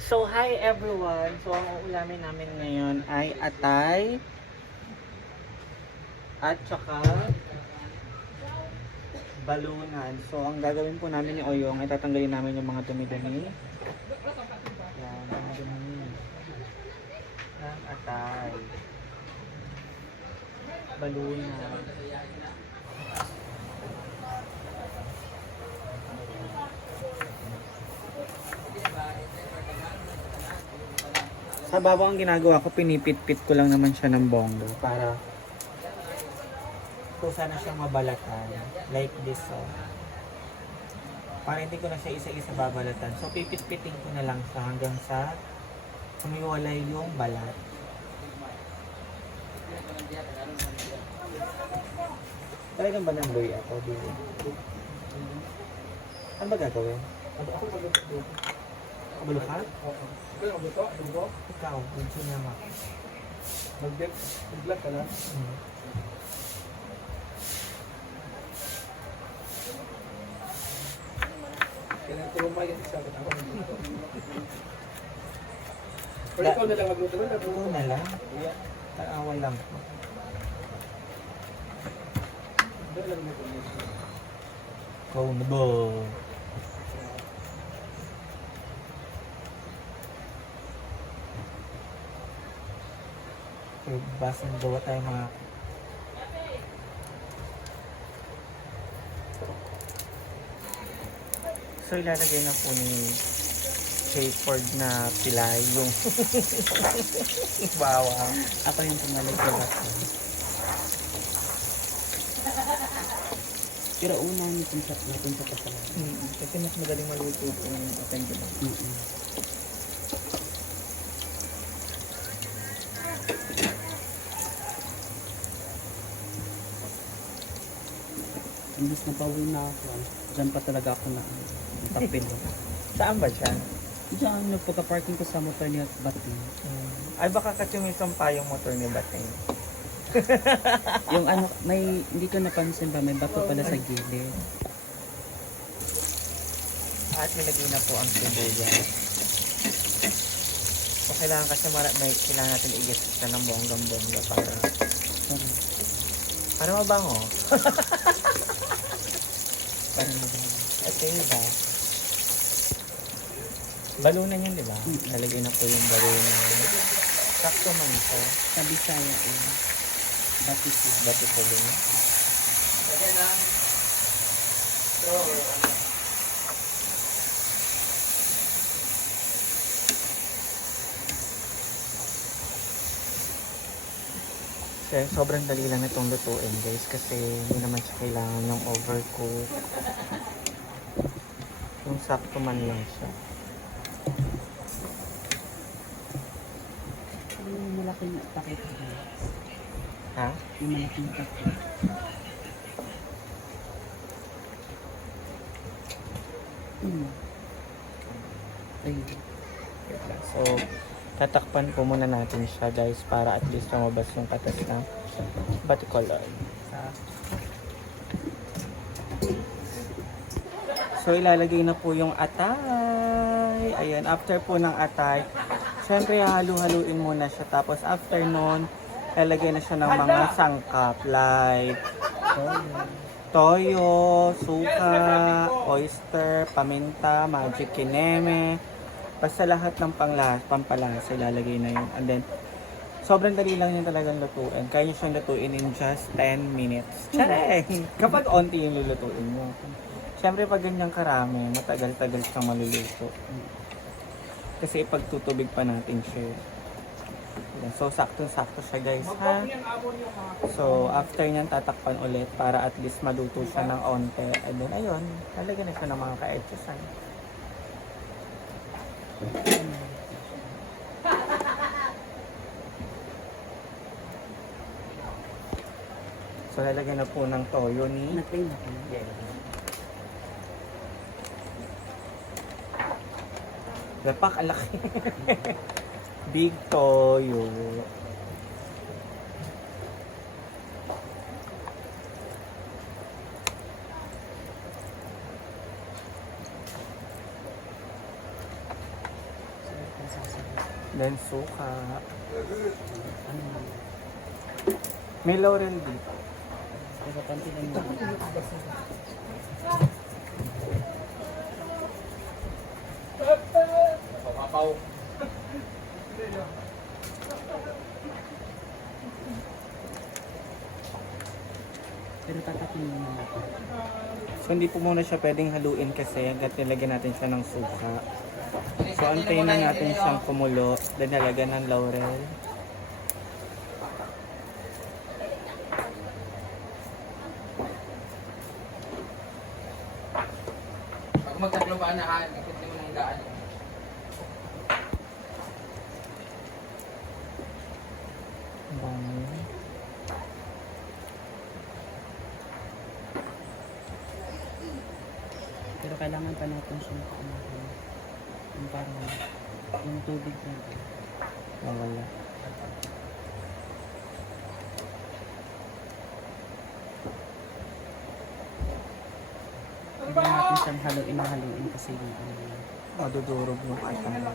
So, hi everyone! So, ang uulamin namin ngayon ay atay at saka balunan. So, ang gagawin po namin ni Oyong ay tatanggalin namin yung mga dumi-dumi. Yan, mga dumi ng atay. Balunan. Sa babaw ang ginagawa ko, pinipit-pit ko lang naman siya ng bongga para kung sana siyang mabalatan. Like this, oh. Para hindi ko na siya isa-isa babalatan. So, pipit-piting ko na lang siya hanggang sa sumiwalay yung balat. Talagang ba nandoy ako? Ano ba gagawin? Kabalo ka? Ikaw, yung sinama. Mag-vlog ka na? Kailangan tulong pa yung isa. Pero ikaw na lang magluto ba? Ito na lang. Taawa lang. Ikaw na ba? Okay, basang gawa tayo mga so ilalagay na po ni Hayford na pilay yung bawang. Ako yung tumalag sa bato. Pero una ni punta pa pala. Kasi mas madaling maluto kung open ko. Imbis na pauwi na ako, dyan pa talaga ako na tapin. Saan ba siya? Diyan, nagpagka-parking ko sa motor niya at bating. Ay baka katsumisong pa yung motor ni Bateng. Yung ano, may, hindi ko napansin ba, may bato pala sa gilid. At nilagay na po ang sibuyas. So kailangan kasi kailangan natin i-get ng bonggang-bongga para mabango. Okay ba? Balunan yun, di ba? Nalagay na po yung balunan. Sakto man ito. Sa Bisaya eh. Batito. Bato po yun. Kaya sobrang dali lang itong lutuin guys kasi hindi naman siya kailangan ng overcook. Yung sakto man lang siya. Yung malaking takip. Ha? Yung malaking takip. Ayun. So, tatakpan po muna natin siya guys para at least lumabas yung katas ng batikolor. So, ilalagay na po yung atay. Ayan, after po ng atay, syempre halu-haluin muna siya. Tapos after nun, ilalagay na siya ng mga sangkap like toyo, suka, oyster, paminta, magic kineme. Basta lahat ng pampalasa ilalagay na yun. And then, sobrang dali lang yun talagang lutuin. Kaya nyo siyang lutuin in just 10 minutes. Charing! Kapag onti yung lulutuin mo. Siyempre pag ganyan karami, matagal-tagal siyang maluluto. Kasi ipagtutubig pa natin siya. So, sakto-sakto siya guys, ha? So, after nyan, tatakpan ulit para at least maluto siya ng onte. And then, ayun, lalagyan na siya ng mga ka-etchesan. So, lalagyan na po ng toyo ni... Natin na ko. Lapak, alaki. Big toyo. Then suka. Ano? May laurel dito. Pero konti lang yun. Papaw. Pero tatakin mo na ako. So hindi po muna siya pwedeng haluin kasi hanggat nilagyan natin siya ng suka. So antayin na natin siyang kumulo. Then nalagyan ng laurel. Pag magtatlo ka na, ikot mo ng daan. Bango. Pero kailangan pa natin siyang kumain. Yung parang yung tubig na. Nawala. Hindi natin siyang haluin kasi yung ano. Madudurog yung item.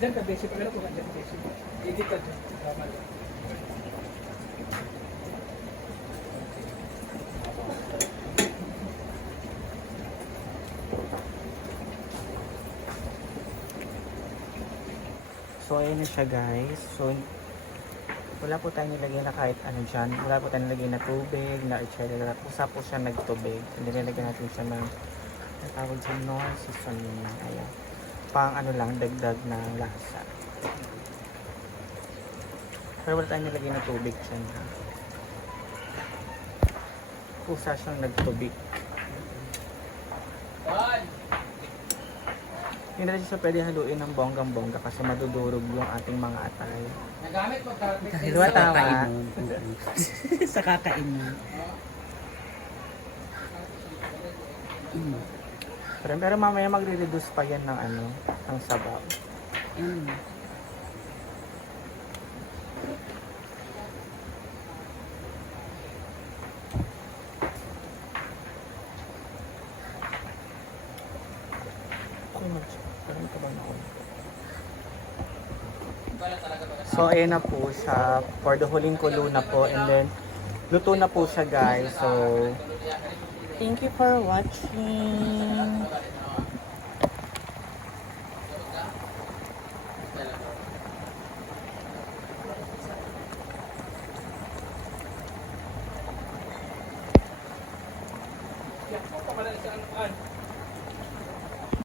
Diyan ka, basic. Ano po ka dyan, basic? Edit ka dyan. Tama lang. So ayun na siya guys. So wala po tayong nilagay na kahit ano dyan. Wala po tayong nilagay na tubig, na etc. Pusa po siya nagtubig. Hindi nilagyan natin siya ng natawag sa Nor seasoning. Ayan. Pang ano lang, dagdag na lasa. Pero wala tayong nilagay na tubig dyan. Ha? Pusa siyang nagtubig. Hindi na siya pwede haluin ng bonggang-bongga kasi madudurog yung ating mga atay. Nagamit mo carpet. Kahit Diba sa tama? kakainom. Sa kakainom. Pero mamaya magre-reduce pa yan ng ano, ng sabaw. So ayan na po siya for the huling kulo na po, and then luto na po siya guys. So thank you for watching. Yan po, pamala sa ano.